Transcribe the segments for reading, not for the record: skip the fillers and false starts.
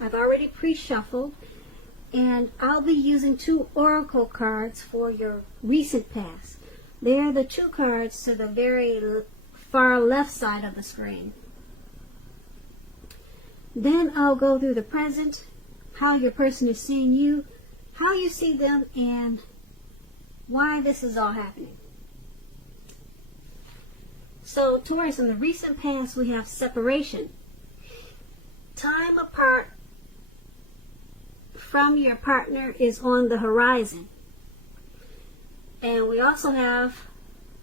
I've already pre-shuffled, and I'll be using 2 oracle cards for your recent past. They're the 2 cards to the very far left side of the screen. Then I'll go through the present, how your person is seeing you, how you see them, and why this is all happening. So, Taurus, in the recent past, we have separation. Time apart from your partner is on the horizon. And we also have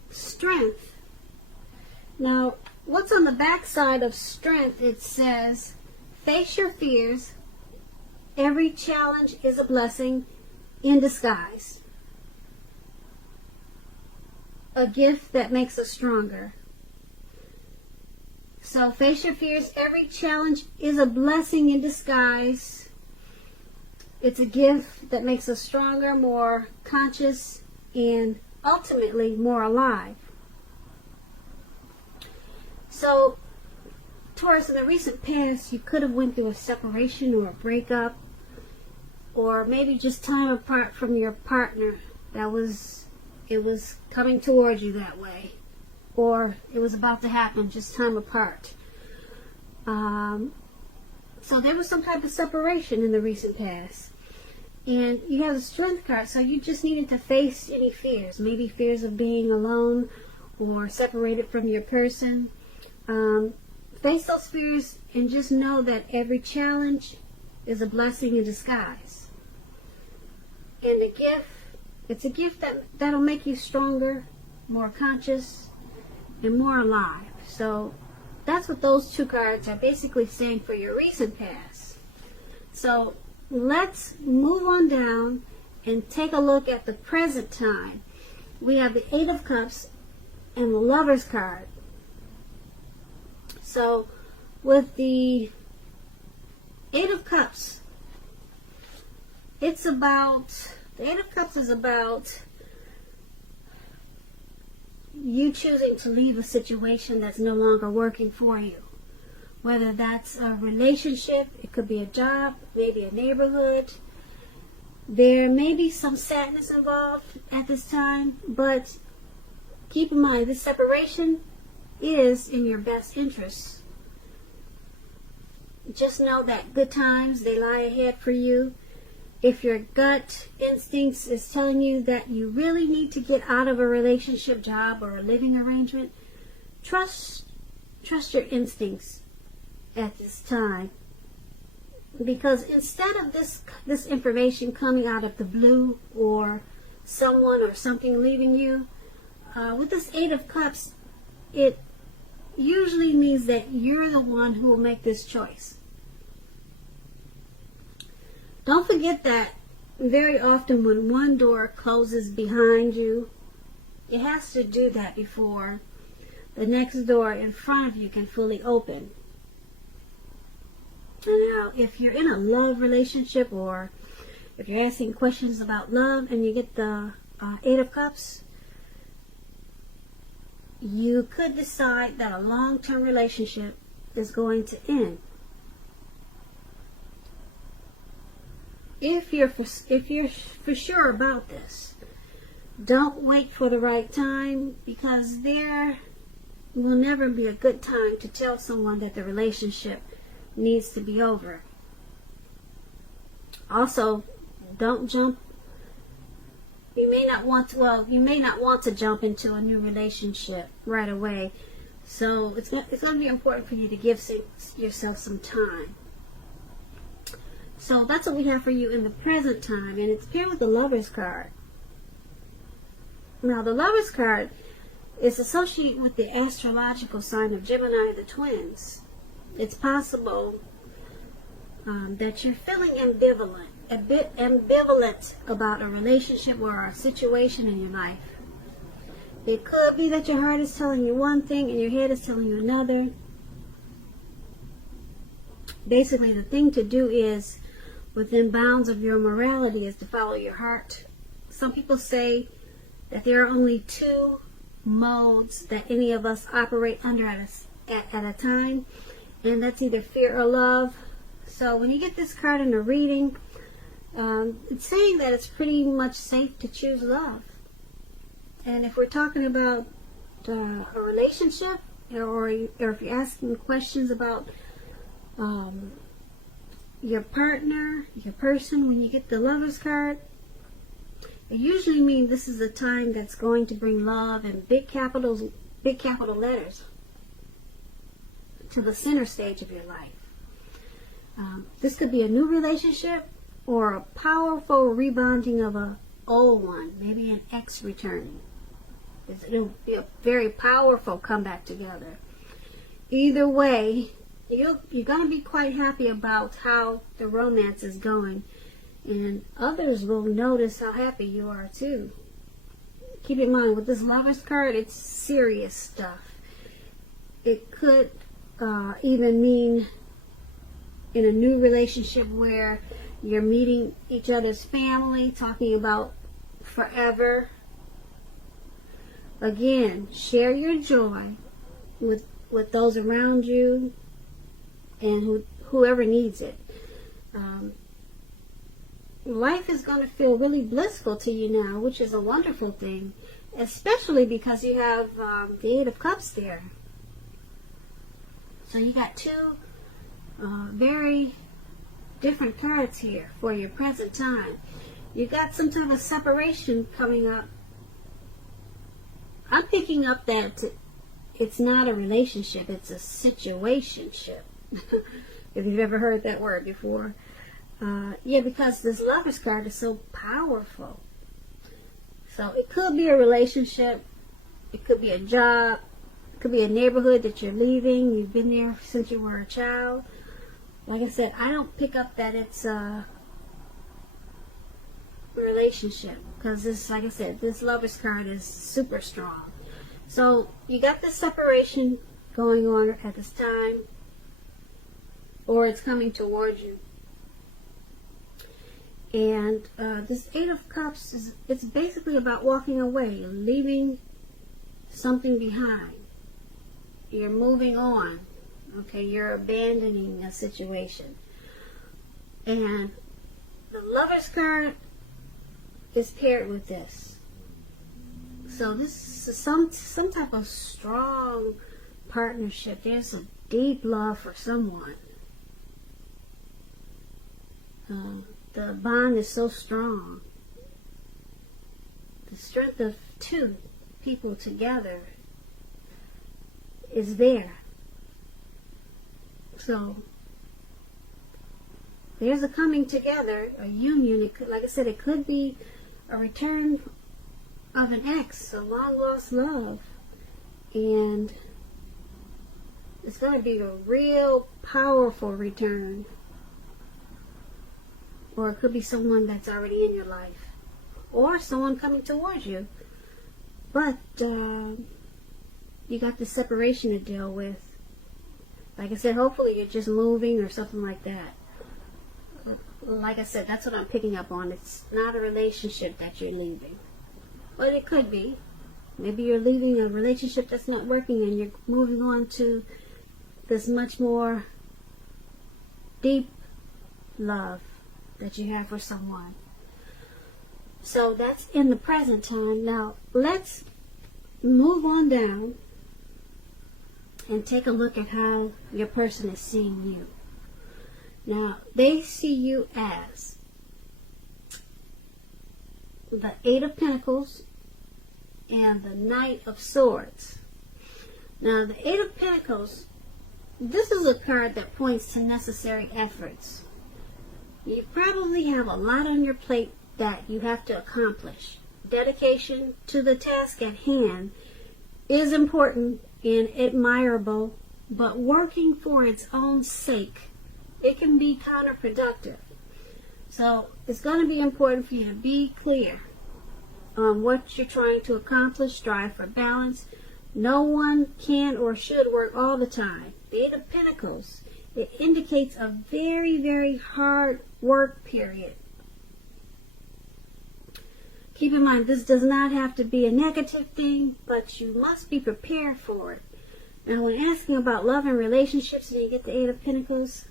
strength. Now, what's on the back side of strength? It says, face your fears. Every challenge is a blessing in disguise. A gift that makes us stronger. So face your fears. Every challenge is a blessing in disguise. It's a gift that makes us stronger, more conscious, and ultimately more alive. So, Taurus, in the recent past, you could have went through a separation or a breakup, or maybe just time apart from your partner. It was coming towards you that way, or it was about to happen, just time apart. So there was some type of separation in the recent past. And you have the strength card, so you just needed to face any fears. Maybe fears of being alone or separated from your person. Face those fears and just know that every challenge is a blessing in disguise. And the gift, it's a gift that'll make you stronger, more conscious, and more alive. So that's what those 2 cards are basically saying for your recent past. So let's move on down and take a look at the present time. We have the 8 of Cups and the Lovers card. So with the 8 of Cups, the 8 of Cups is about you choosing to leave a situation that's no longer working for you. Whether that's a relationship, it could be a job, maybe a neighborhood. There may be some sadness involved at this time, but keep in mind, this separation is in your best interest. Just know that good times, they lie ahead for you. If your gut instincts is telling you that you really need to get out of a relationship, job, or a living arrangement, trust your instincts at this time. Because instead of this information coming out of the blue, or someone or something leaving you, with this 8 of Cups, it usually means that you're the one who will make this choice. Don't forget that very often when one door closes behind you, it has to do that before the next door in front of you can fully open. And now, if you're in a love relationship, or if you're asking questions about love and you get the 8 of Cups, you could decide that a long-term relationship is going to end. If you're for sure about this, don't wait for the right time, because there will never be a good time to tell someone that the relationship needs to be over. Also, don't jump. You may not want to jump into a new relationship right away. So it's going to be important for you to give yourself some time. So that's what we have for you in the present time, and it's paired with the Lovers card. Now, the Lovers card is associated with the astrological sign of Gemini, the twins. It's possible that you're feeling a bit ambivalent about a relationship or a situation in your life. It could be that your heart is telling you one thing and your head is telling you another. Basically, the thing to do is, within bounds of your morality, is to follow your heart. Some people say that there are only 2 modes that any of us operate under at a time, and that's either fear or love. So when you get this card in a reading, it's saying that it's pretty much safe to choose love. And if we're talking about a relationship, or if you're asking questions about your partner, your person, when you get the Lover's card, it usually means this is a time that's going to bring love and big capital letters to the center stage of your life. This could be a new relationship or a powerful rebonding of an old one, maybe an ex returning. It'll be a very powerful comeback together. Either way, you're going to be quite happy about how the romance is going, and others will notice how happy you are too. Keep in mind, with this Lover's card, it's serious stuff. It could even mean in a new relationship where you're meeting each other's family, talking about forever. Again, share your joy with those around you and whoever needs it. Life is going to feel really blissful to you now, which is a wonderful thing, especially because you have the Eight of Cups there. So you got two very different cards here for your present time. You got some type of separation coming up. I'm picking up that it's not a relationship, it's a situationship. If you've ever heard that word before. Yeah, because this Lover's card is so powerful. So it could be a relationship, it could be a job, it could be a neighborhood that you're leaving. You've been there since you were a child. Like I said, I don't pick up that it's a relationship, because this, like I said, this Lover's card is super strong. So you got this separation going on at this time, or it's coming towards you. And this Eight of Cups it's basically about walking away, leaving something behind. You're moving on. Okay, you're abandoning a situation. And the Lover's card is paired with this. So this is some type of strong partnership. There's a deep love for someone. The bond is so strong. The strength of two people together is there. So there's a coming together, a union. It could, like I said, it could be a return of an ex, a long lost love, and it's going to be a real powerful return. Or it could be someone that's already in your life, or someone coming towards you. But you got the separation to deal with. Like I said, hopefully you're just moving or something like that. Like I said, that's what I'm picking up on. It's not a relationship that you're leaving. But it could be. Maybe you're leaving a relationship that's not working and you're moving on to this much more deep love that you have for someone. So that's in the present time. Now let's move on down and take a look at how your person is seeing you. Now they see you as the Eight of Pentacles and the Knight of Swords. Now the Eight of Pentacles, this is a card that points to necessary efforts. You probably have a lot on your plate that you have to accomplish. Dedication to the task at hand is important and admirable, but working for its own sake, it can be counterproductive. So it's going to be important for you to be clear on what you're trying to accomplish. Strive for balance. No one can or should work all the time. The Eight of Pentacles, it indicates a very, very hard work period. Keep in mind, this does not have to be a negative thing, but you must be prepared for it. Now, when asking about love and relationships and you get the Eight of Pentacles,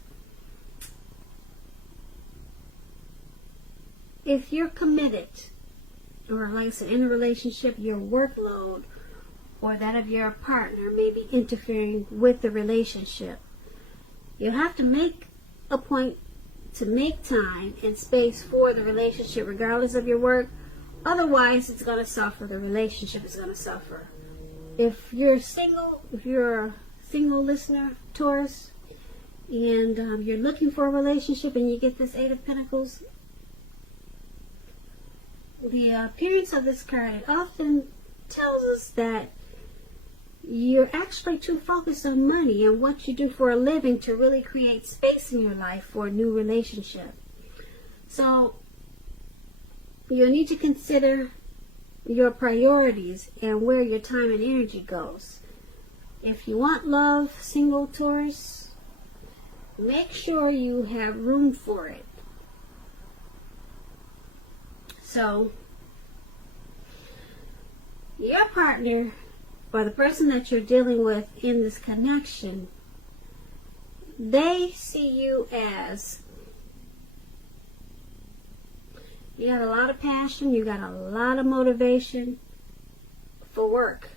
if you're committed, or like I said, in a relationship, your workload or that of your partner may be interfering with the relationship. You'll have to make a point to make time and space for the relationship regardless of your work. Otherwise, it's going to suffer. The relationship is going to suffer. If you're a single listener, Taurus, and you're looking for a relationship and you get this Eight of Pentacles, the appearance of this card, it often tells us that you're actually too focused on money and what you do for a living to really create space in your life for a new relationship. So you'll need to consider your priorities and where your time and energy goes. If you want love, single Taurus, make sure you have room for it. So your partner, or the person that you're dealing with in this connection, they see you as, you got a lot of passion, you got a lot of motivation for work.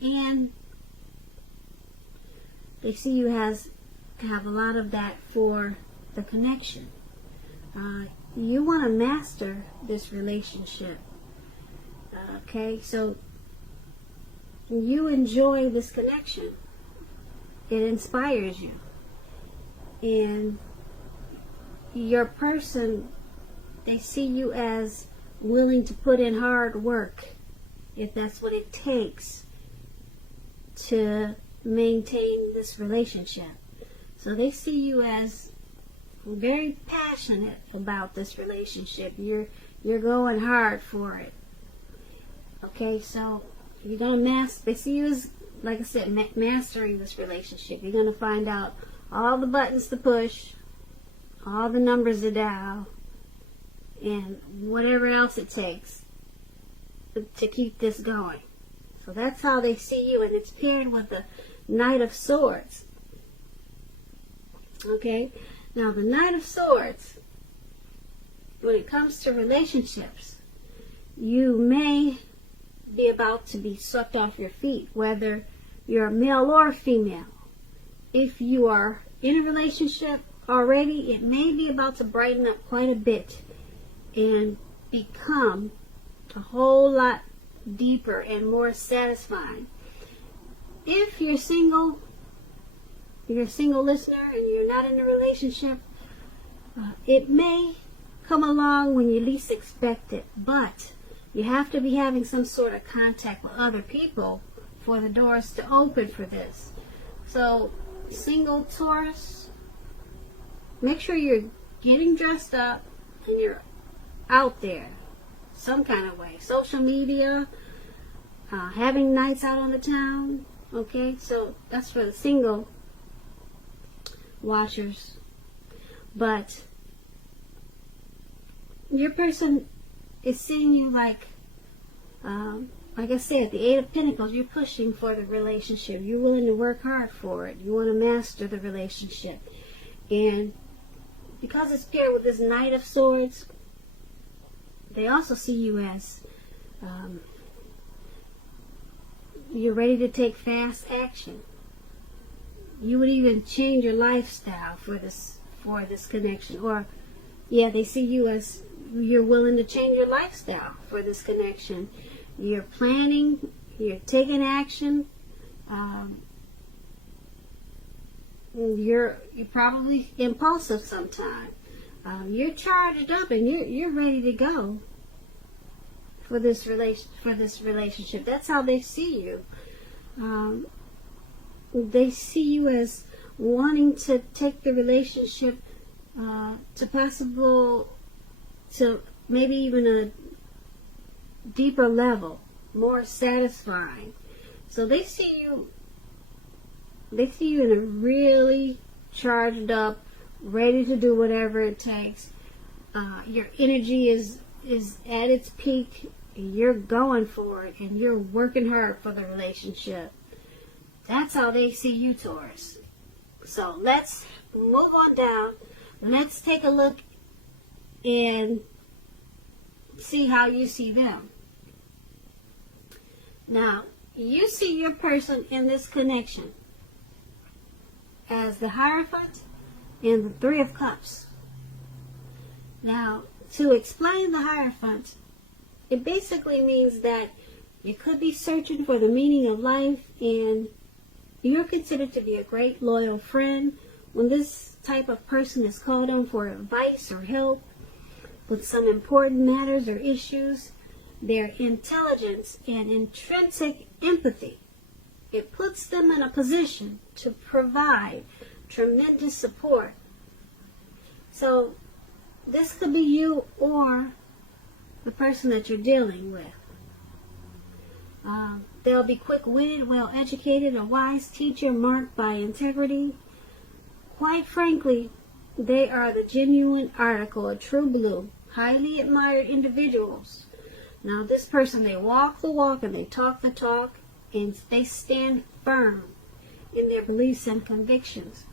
And they see you have a lot of that for the connection. You want to master this relationship. Okay, so you enjoy this connection. It inspires you. And your person, they see you as willing to put in hard work, if that's what it takes to maintain this relationship. So they see you as very passionate about this relationship. You're going hard for it. Okay, so you're gonna they see you as, like I said, mastering this relationship. You're gonna find out all the buttons to push, all the numbers to dial, and whatever else it takes to keep this going. So that's how they see you, and it's paired with the Knight of Swords. Okay, now the Knight of Swords, when it comes to relationships, you may be about to be swept off your feet, whether you're a male or female. If you are in a relationship already, it may be about to brighten up quite a bit and become a whole lot deeper and more satisfying. If you're single listener and you're not in a relationship, it may come along when you least expect it, but you have to be having some sort of contact with other people for the doors to open for this. So, single Taurus, make sure you're getting dressed up and you're out there some kind of way. Social media, having nights out on the town. Okay, so that's for the single watchers. But your person is seeing you like I said, the Eight of Pentacles, you're pushing for the relationship. You're willing to work hard for it. You want to master the relationship. And because it's paired with this Knight of Swords, they also see you as you're ready to take fast action. You would even change your lifestyle for this connection. Or, yeah, they see you as you're willing to change your lifestyle for this connection. You're planning, you're taking action. You're probably impulsive sometimes. You're charged up and you're ready to go for this relationship. That's how they see you. They see you as wanting to take the relationship to maybe even a deeper level, more satisfying. So they see you in a really charged up, ready to do whatever it takes. Your energy is at its peak. You're going for it, and you're working hard for the relationship. That's how they see you, Taurus. So let's move on down let's take a look and see how you see them. Now, you see your person in this connection as the Hierophant and the Three of Cups. Now, to explain the Hierophant, it basically means that you could be searching for the meaning of life, and you're considered to be a great loyal friend. When this type of person is called on for advice or help with some important matters or issues, their intelligence and intrinsic empathy, it puts them in a position to provide tremendous support. So this could be you or the person that you're dealing with. They'll be quick-witted, well-educated, a wise teacher marked by integrity. Quite frankly, they are the genuine article, a true blue, highly admired individuals. Now, this person, they walk the walk and they talk the talk, and they stand firm in their beliefs and convictions.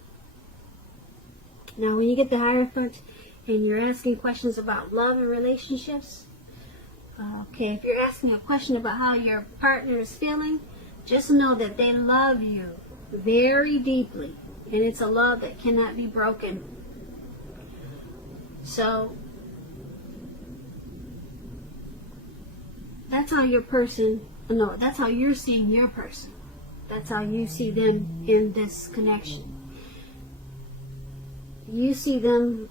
Now, when you get the Hierophant and you're asking questions about love and relationships, okay, if you're asking a question about how your partner is feeling, just know that they love you very deeply, and it's a love that cannot be broken. So that's how your person, no, that's how you're seeing your person. That's how you see them in this connection. You see them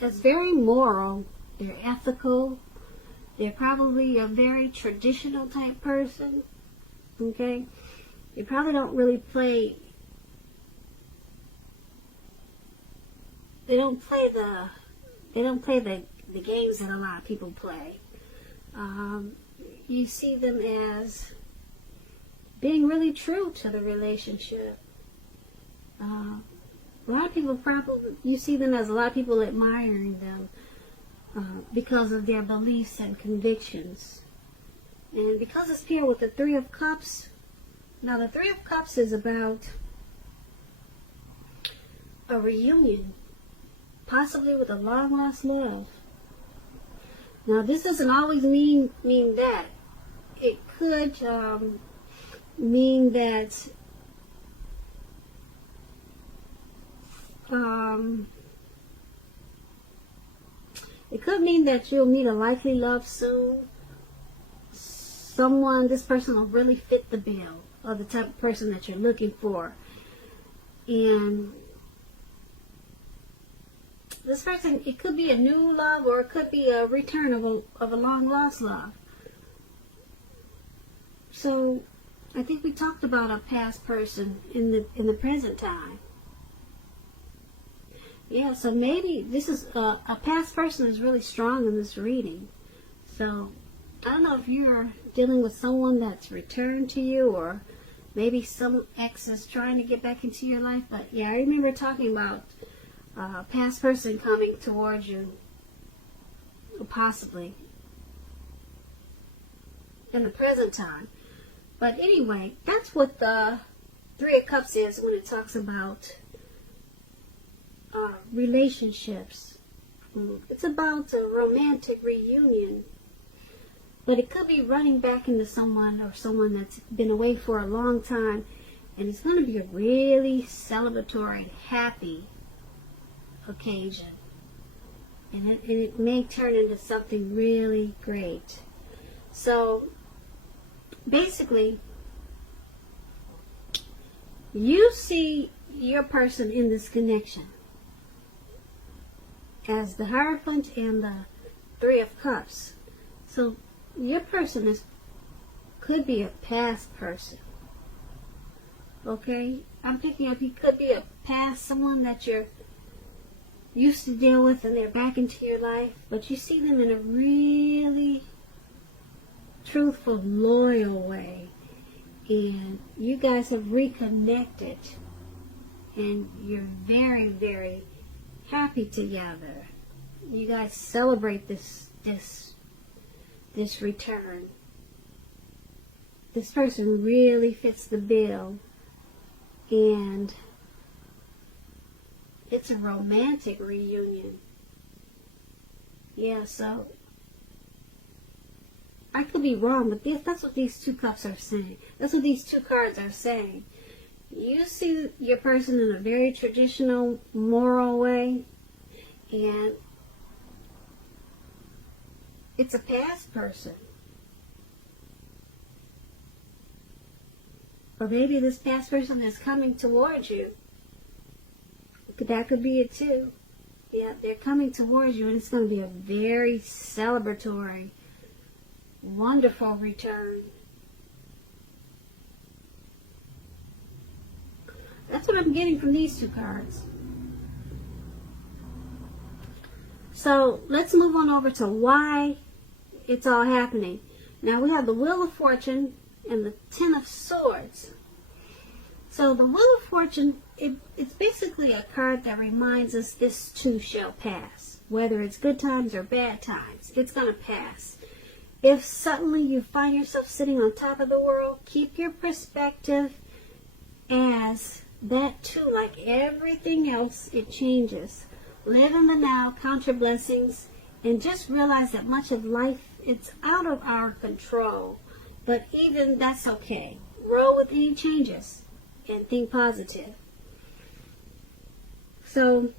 as very moral. They're ethical. They're probably a very traditional type person. Okay? They probably don't really play. They don't play the games that a lot of people play. You see them as being really true to the relationship. A lot of people you see them as a lot of people admiring them because of their beliefs and convictions. And because it's paired with the Three of Cups, now the Three of Cups is about a reunion, possibly with a long-lost love. Now, this doesn't always mean that. It could mean that you'll meet a likely love soon. This person will really fit the bill of the type of person that you're looking for. And this person, it could be a new love, or it could be a return of a long lost love. So I think we talked about a past person in the present time. Yeah, so maybe this is a past person is really strong in this reading. So I don't know if you're dealing with someone that's returned to you, or maybe some ex is trying to get back into your life. But yeah, I remember talking about a past person coming towards you, possibly in the present time. But anyway, that's what the Three of Cups is when it talks about relationships. It's about a romantic reunion, but it could be running back into someone, or someone that's been away for a long time, and it's going to be a really celebratory, happy occasion, and it may turn into something really great. So basically, you see your person in this connection as the Hierophant and the Three of Cups. So your person could be a past person. Okay? I'm picking up, he could be a past, someone that you're used to deal with, and they're back into your life, but you see them in a really truthful, loyal way, and you guys have reconnected, and you're very, very happy together. You guys celebrate this return. This person really fits the bill, and It's a romantic reunion. Yeah, so I could be wrong, but that's what these two cups are saying. That's what these two cards are saying. You see your person in a very traditional, moral way, and it's a past person. Or maybe this past person is coming towards you. That could be it too. Yeah, they're coming towards you, and it's going to be a very celebratory, wonderful return. That's what I'm getting from these two cards. So let's move on over to why it's all happening. Now we have the Wheel of Fortune and the Ten of Swords. So the Wheel of Fortune, it's basically a card that reminds us this too shall pass. Whether it's good times or bad times, it's going to pass. If suddenly you find yourself sitting on top of the world, keep your perspective as that too, like everything else, it changes. Live in the now, count your blessings, and just realize that much of life, it's out of our control. But even that's okay. Roll with any changes and think positive. So,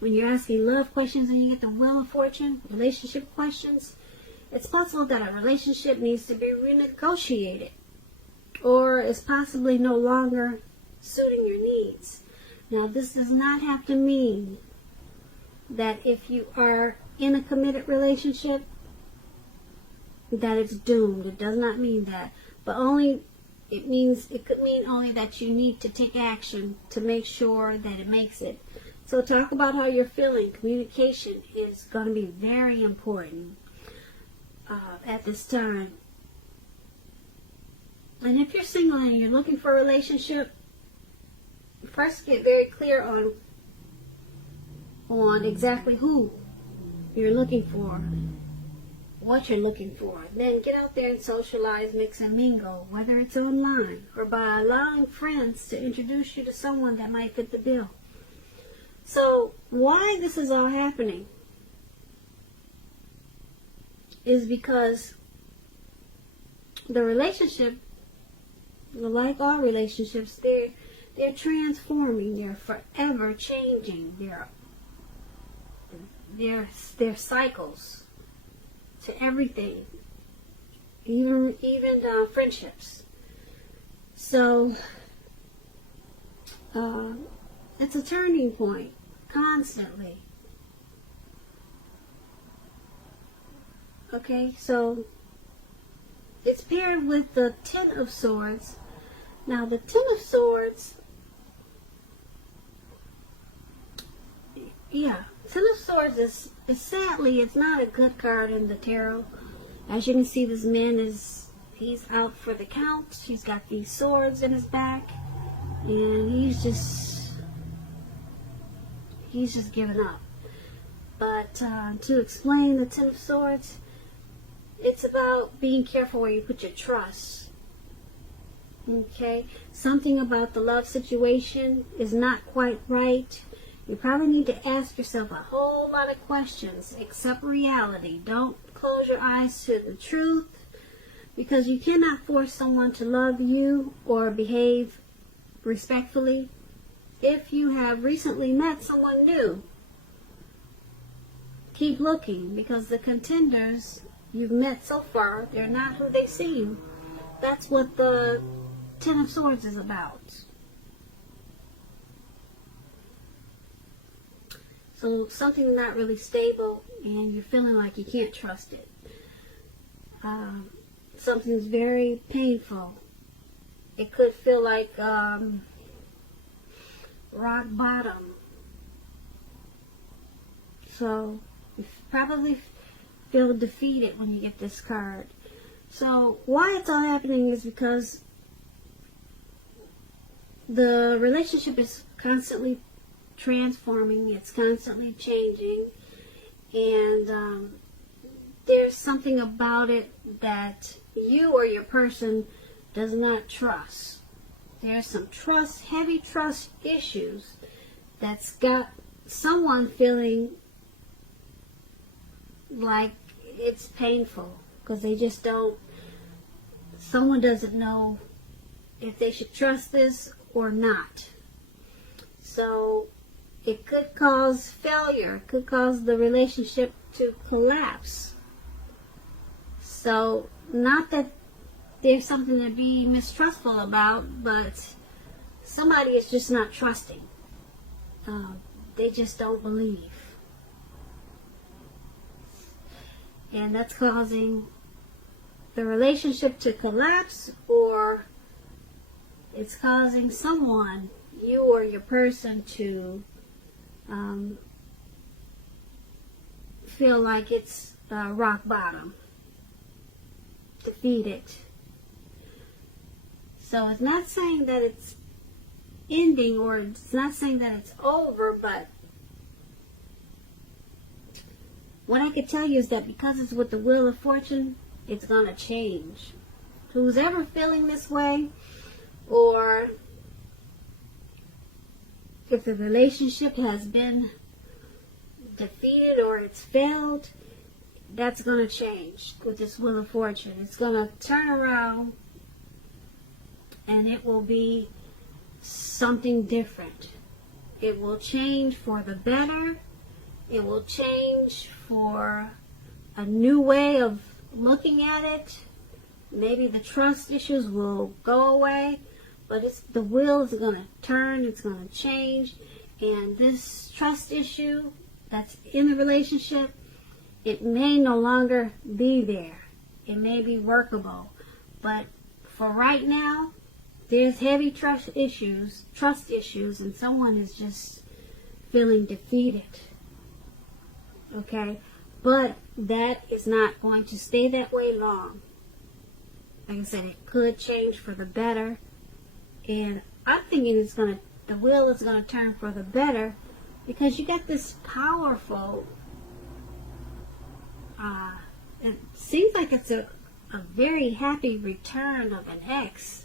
when you're asking love questions and you get the Wheel of Fortune, relationship questions, it's possible that a relationship needs to be renegotiated or is possibly no longer suiting your needs. Now, this does not have to mean that if you are in a committed relationship, that it's doomed. It does not mean that. But it could mean only that you need to take action to make sure that it makes it. So talk about how you're feeling. Communication is going to be very important at this time. And if you're single and you're looking for a relationship, first get very clear on exactly who you're looking for, what you're looking for. Then get out there and socialize, mix and mingle, whether it's online or by allowing friends to introduce you to someone that might fit the bill. So why this is all happening is because the relationship, like all relationships, they're transforming, they're forever changing, they're cycles to everything, even friendships. So it's a turning point constantly. Okay, so it's paired with the Ten of Swords. Now the Ten of Swords, Ten of Swords is sadly, it's not a good card in the tarot. As you can see, this man he's out for the count. He's got these swords in his back, and he's just given up. But to explain the Ten of Swords, it's about being careful where you put your trust. Okay? Something about the love situation is not quite right. You probably need to ask yourself a whole lot of questions. Accept reality. Don't close your eyes to the truth, because you cannot force someone to love you or behave respectfully if you have recently met someone new. Keep looking, because the contenders you've met so far, they're not who they seem. That's what the Ten of Swords is about. So something not really stable, and you're feeling like you can't trust it. Something's very painful. It could feel like rock bottom. So you probably feel defeated when you get this card. So why it's all happening is because the relationship is constantly transforming, it's constantly changing, and there's something about it that you or your person does not trust. There's some heavy trust issues that's got someone feeling like it's painful because they just don't, someone doesn't know if they should trust this or not. So it could cause failure, it could cause the relationship to collapse. So not that there's something to be mistrustful about, but somebody is just not trusting. They just don't believe. And that's causing the relationship to collapse, or it's causing someone, you or your person, to feel like it's rock bottom, defeated. So it's not saying that it's ending, or it's not saying that it's over, but what I could tell you is that because it's with the Wheel of Fortune, it's going to change. Who's ever feeling this way, or if the relationship has been defeated or it's failed, that's going to change with this Wheel of Fortune. It's going to turn around and it will be something different. It will change for the better. It will change for a new way of looking at it. Maybe the trust issues will go away, but the wheel is going to turn, it's going to change, and this trust issue that's in the relationship, it may no longer be there. It may be workable, but for right now, there's heavy trust issues, and someone is just feeling defeated. Okay? But that is not going to stay that way long. Like I said, it could change for the better. And I'm thinking the wheel is going to turn for the better, because you got this powerful, it seems like it's a very happy return of an ex.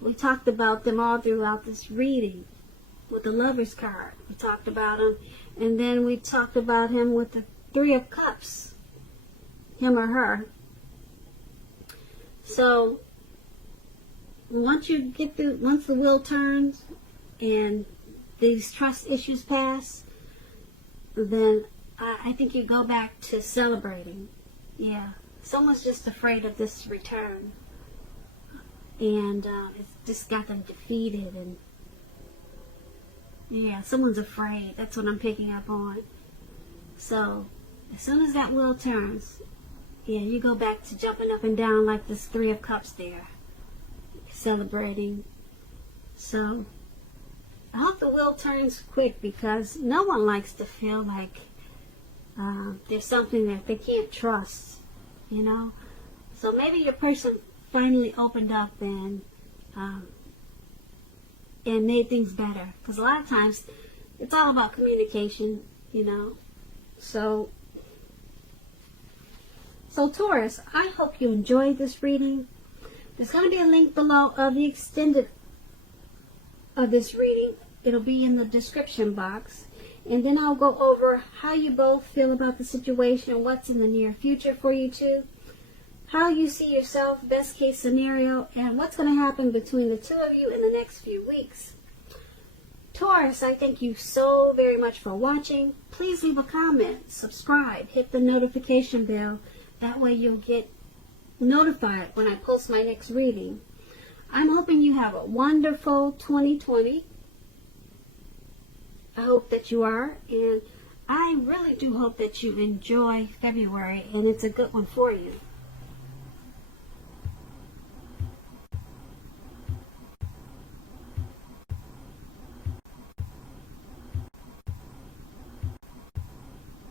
We talked about them all throughout this reading with the Lover's card. We talked about him, and then we talked about him with the Three of Cups, him or her. So once the wheel turns and these trust issues pass, then I think you go back to celebrating. Yeah, someone's just afraid of this return, and it's just got them defeated, and yeah, someone's afraid. That's what I'm picking up on. So as soon as that wheel turns, yeah, you go back to jumping up and down like this Three of Cups there, celebrating. So I hope the wheel turns quick, because no one likes to feel like there's something that they can't trust, you know. So maybe your person finally opened up and made things better, because a lot of times it's all about communication, you know. So Taurus, I hope you enjoyed this reading. There's going to be a link below of the extended of this reading. It'll be in the description box. And then I'll go over how you both feel about the situation, what's in the near future for you two, how you see yourself, best case scenario, and what's going to happen between the two of you in the next few weeks. Taurus, I thank you so very much for watching. Please leave a comment, subscribe, hit the notification bell. That way you'll get notified when I post my next reading. I'm hoping you have a wonderful 2020. I hope that you are, and I really do hope that you enjoy February, and it's a good one for you.